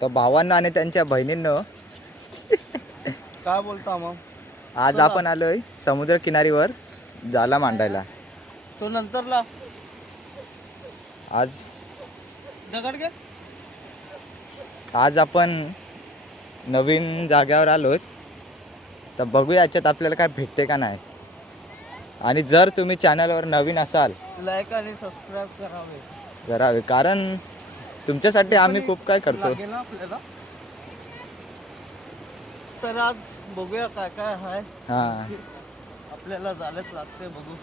तर भावांना आणि त्यांच्या बहिणींनो काय बोलता मग? आज आपण आलोय समुद्र किनारीवर जाला मांडायला. तो नंतरला आज दगड घे. आज आपण नवीन जाग्यावर आलोय, तर बघूया याच्यात आपल्याला काय भेटते का नाही. आणि जर तुम्ही चॅनलवर नवीन असाल लाईक आणि सबस्क्राईब करावे, कारण तुमच्यासाठी आम्ही खूप काय करतो. लागेल ना आपल्याला. तर आज बघूया काय काय आहे. हां, आपल्याला झालंच लागते बघू.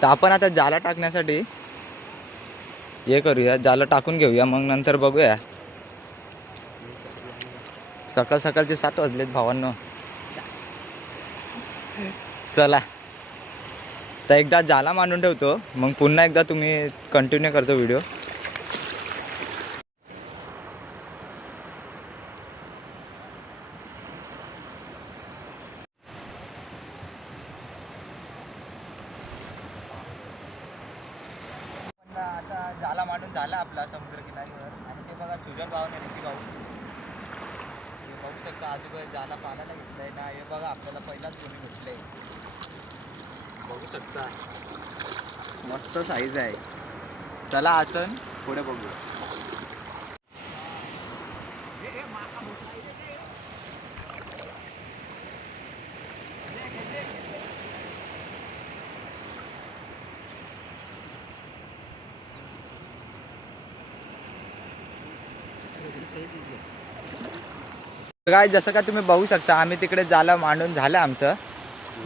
तर आपण आता जाला टाकण्यासाठी हे करूया, जाला टाकून घेऊया, मग नंतर बघूया. सकाळ सकाळचे 7 वाजलेत भावांनो. चला तर एकदा जाला मांडून ठेवतो, मग पुन्हा एकदा तुम्ही कंटिन्यू करतो व्हिडिओ. आता जाला मांडून झाला आपला समुद्र किनारीवर. आणि ते बघा सुजल भाऊ आणि ऋषी भाऊ हे बघू शकता. आजूबाजू जाला पाहायला घेतलंय ना. हे बघा आपल्याला पहिलाच कोणी भेटलंय, बघू शकता. मस्त साईज आहे. चला आसन पुढे बघू. काय जसं का तुम्ही बघू शकता, आम्ही तिकडे जाला मांडून झालं आमचं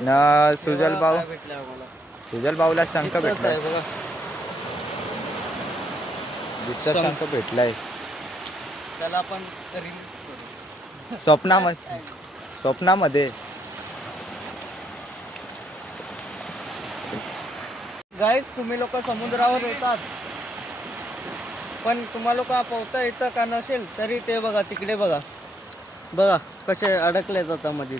न. सुजल भाऊ, भेटलं आम्हाला. सुजल भाऊला शंख भेटलाय बघा, जिथं शंख भेटलाय. त्याला आपण रील स्वप्नामध्ये गाईस, तुम्ही लोक समुद्रावर येतात, पण तुम्हाला लोक पोहता येतं का नसेल तरी ते बघा तिकडे बघा. बघा कसे अडकलेत आता मध्ये.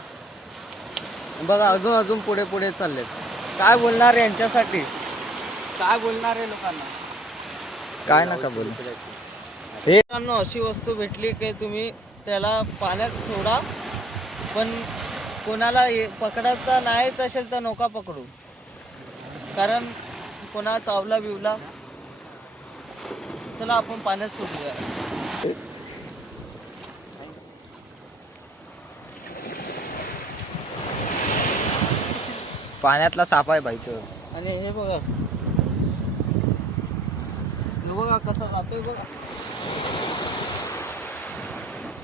बघा अजून अजून पुढे पुढे चाललेत. काय बोलणार आहे यांच्यासाठी? काय बोलणार आहे लोकांना? काय नका बोलू. मित्रांनो, अशी वस्तू भेटली की तुम्ही त्याला पाण्यात सोडा, पण कोणाला पकडायचा नाही असेल तर नका पकडू, कारण कोणा चावला बिवला. चला आपण पाण्यात सोडूया. पाण्यातला साप आहे बाई तो. आणि हे बघा, बघा कसा जातोय बघा.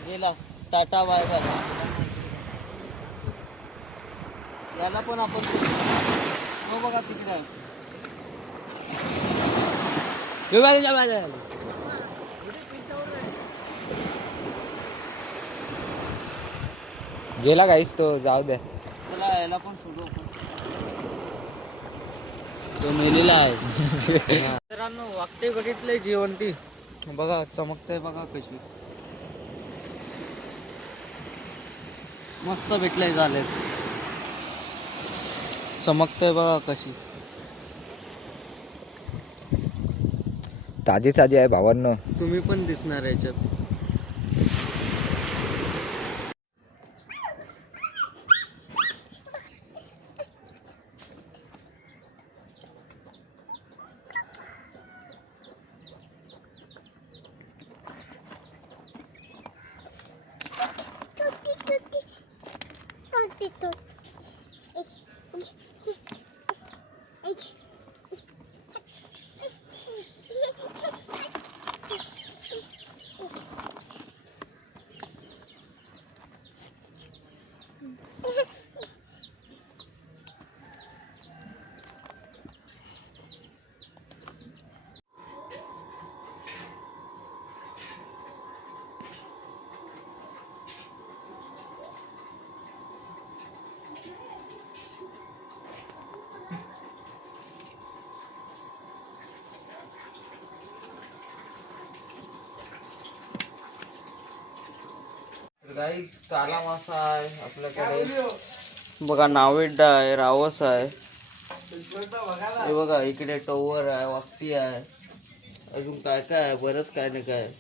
गेला, टाटा बाय बाय. याला पण आपण हो बघा तिकडे आहे. गेला गाईस तो, जाऊ द्या. चला याला पण सोडू आपण. तो मेलेला आहे. मित्रांनो, वाकटे बघितले जिवंती बघा, चमकते बघा कशी. मस्त भेटले झाले, चमकते बघा कशी. ताजी ताजी आहे भावांनो. तुम्ही पण दिसणार याच्यात. गाईस, काला मासा आहे आपल्याकडे बघा. नावेड्डा आहे, रावस आहे. हे बघा इकडे टोवर आहे, वाकटी आहे. अजून काय काय आहे, बरंच काय नाही काय.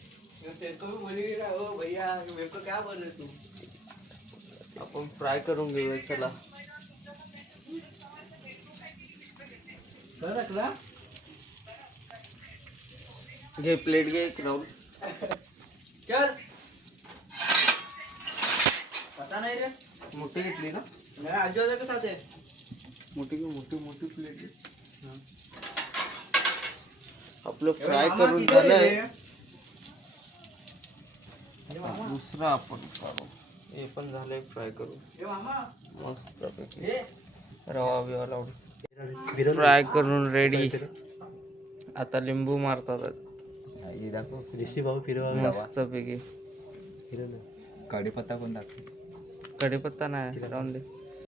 आपण फ्राय करून घेऊया चला. घे प्लेट घे एक राहुल. पता नाही रे, मोठी घेतली ना. आजी होता कसा ते मोठी घे, मोठी मोठी प्लेट घे. आपलं फ्राय करून झालंय. दुसरा आपण करू. हे पण झालंय फ्राय करून मस्त पैकी. रवा बिवा लावून फ्राय करून रेडी. आता लिंबू मारतात ऋषी भाऊ फिरवा मस्त पैकी. कढीपत्ता पण टाकतो. कढीपत्ता नाही राहून दे.